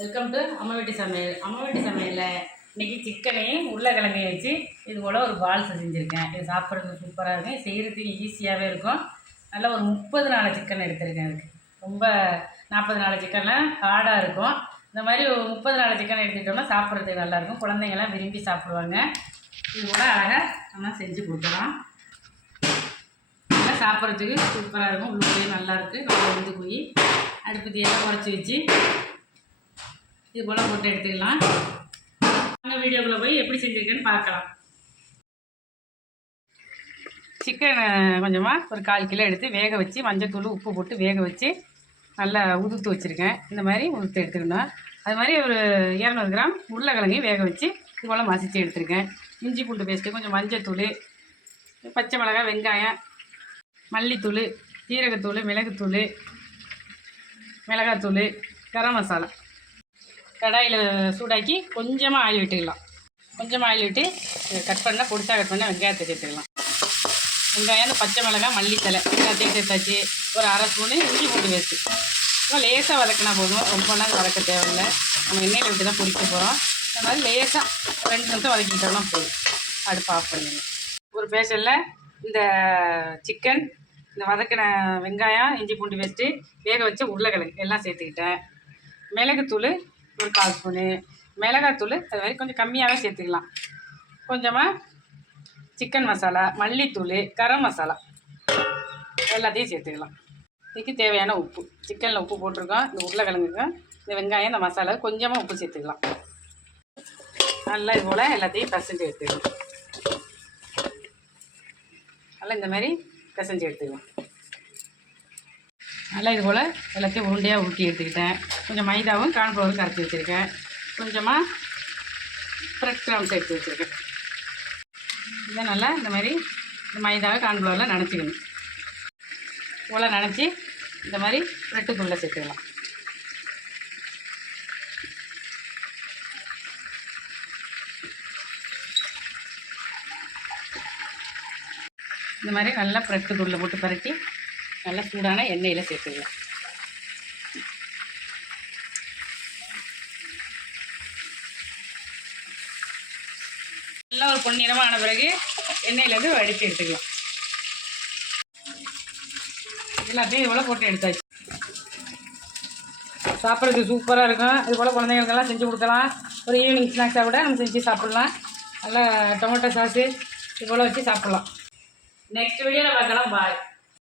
Welcome to அம்மா வீட்டு சமையல். அம்மா வீட்டு சமையலில் இன்னைக்கு சிக்கனையும் உருளைக்கிழங்கையும் வச்சு இது போல் ஒரு பால்ஸ் செஞ்சுருக்கேன். இது சாப்பிட்றதுக்கு சூப்பராக இருக்கும். செய்கிறதுக்கு ஈஸியாகவே இருக்கும். நல்லா ஒரு முப்பது நாலு சிக்கன் எடுத்திருக்கேன் அதுக்கு. ரொம்ப நாற்பது நாலு சிக்கன்லாம் ஹார்டாக இருக்கும். இந்த மாதிரி ஒரு முப்பது நாலு சிக்கன் எடுத்துக்கிட்டோம்னா சாப்பிட்றதுக்கு நல்லாயிருக்கும். குழந்தைங்கள்லாம் விரும்பி சாப்பிடுவாங்க. இது கூட அழகாக நம்ம செஞ்சு கொடுக்கலாம். நல்லா சாப்பிட்றதுக்கு சூப்பராக இருக்கும். உள்ளே நல்லாயிருக்கு நல்லா வந்து போய் அடுப்பு தீயெல்லாம் குறைச்சி வச்சு இது போல் போட்டு எடுத்துக்கலாம். நாங்கள் வீடியோக்குள்ளே போய் எப்படி செஞ்சுருக்கேன்னு பார்க்கலாம். சிக்கன் கொஞ்சமாக ஒரு கால் கிலோ எடுத்து வேக வச்சு மஞ்சத்தூள் உப்பு போட்டு வேக வச்சு நல்லா உதுத்து வச்சுருக்கேன். இந்த மாதிரி உதுத்து எடுத்துக்கணும். அது மாதிரி ஒரு இரநூறு கிராம் உருளைக்கிழங்கையும் வேக வச்சு இது போல் மசித்து எடுத்துருக்கேன். இஞ்சி பூண்டு பேஸ்ட்டு கொஞ்சம் மஞ்சத்தூள் பச்சை மிளகாய் வெங்காயம் மல்லித்தூள் ஜீரகத்தூள் மிளகுத்தூள் மிளகாத்தூள் கரம் மசாலா. கடாயில் சூடாக்கி கொஞ்சமாக ஆயில் விட்டுக்கலாம். கொஞ்சமாக ஆயில் விட்டு கட் பண்ணால் பொடிசாக கட் பண்ணால் வெங்காயத்தை சேர்த்துக்கலாம். வெங்காயம் அந்த பச்சை மிளகாய் மல்லித்தலை எல்லாத்தையும் சேர்த்தாச்சு. ஒரு அரை ஸ்பூனு இஞ்சி பூண்டு வேஸ்ட்டு சும்மா லேசாக வதக்கினா போதும். ரொம்ப நாள் வதக்க தேவையில்லை. நம்ம எண்ணெயில் விட்டு தான் பொரிக்க போகிறோம் அதனால் லேசாக ரெண்டு நிமிஷம் வதக்கிட்டோம்னா போதும். அடுப்பு ஆஃப் பண்ணிடுங்க ஒரு பேஷனில் இந்த சிக்கன் இந்த வதக்கின வெங்காயம் இஞ்சி பூண்டு பேஸ்ட்டு வேக வச்ச உருளைக்கிழங்கு எல்லாம் சேர்த்துக்கிட்டேன். மிளகுத்தூள் ஒரு கால் ஸ்பூனு மிளகாத்தூள் அது மாதிரி கொஞ்சம் கம்மியாகவே சேர்த்துக்கலாம். கொஞ்சமாக சிக்கன் மசாலா மல்லித்தூள் கரம் மசாலா எல்லாத்தையும் சேர்த்துக்கலாம். இதுக்கு தேவையான உப்பு. சிக்கனில் உப்பு போட்டிருக்கோம். இந்த உருளைக்கிழங்குக்கு இந்த வெங்காயம் இந்த மசாலா கொஞ்சமாக உப்பு சேர்த்துக்கலாம். நல்லா இது போல் எல்லாத்தையும் பசஞ்சு எடுத்துக்கலாம். நல்லா இந்த மாதிரி பசஞ்சு எடுத்துக்கலாம். நல்லா இது போல் எல்லாத்தையும் உருண்டையாக ஊட்டி எடுத்துக்கிட்டேன். கொஞ்சம் மைதாவும் கான்ஃப்ளவரும் கரைச்சி வச்சுருக்கேன். கொஞ்சமாக ப்ரெட் கிராம்ஸ் எடுத்து வச்சுருக்கேன். இதை நல்லா இந்த மாதிரி இந்த மைதாவை கான்ஃப்ளவரில் நினச்சிக்கணும். போல் நினச்சி இந்த மாதிரி ப்ரெட்டுக்குள்ளே சேர்த்துக்கலாம். இந்த மாதிரி நல்லா ப்ரெட்டுக்குள்ளே போட்டு பரட்டி நல்லா சூடான எண்ணெயில் சேர்த்துக்கலாம். நல்லா ஒரு பொன்னிறமான பிறகு எண்ணெயிலேருந்து வடித்து எடுத்துக்கலாம். எல்லாத்தையும் இது போல் போட்டு எடுத்தாச்சு. சாப்பிட்றதுக்கு சூப்பராக இருக்கும். இது போல் குழந்தைங்களுக்கெல்லாம் செஞ்சு கொடுக்கலாம். ஒரு ஈவினிங் ஸ்நாக்ஸாக கூட நம்ம செஞ்சு சாப்பிட்லாம். நல்லா டொமேட்டோ சாஸு இது போல் வச்சு சாப்பிட்லாம். நெக்ஸ்ட் வீடியோவில் பார்க்கலாம். பாய்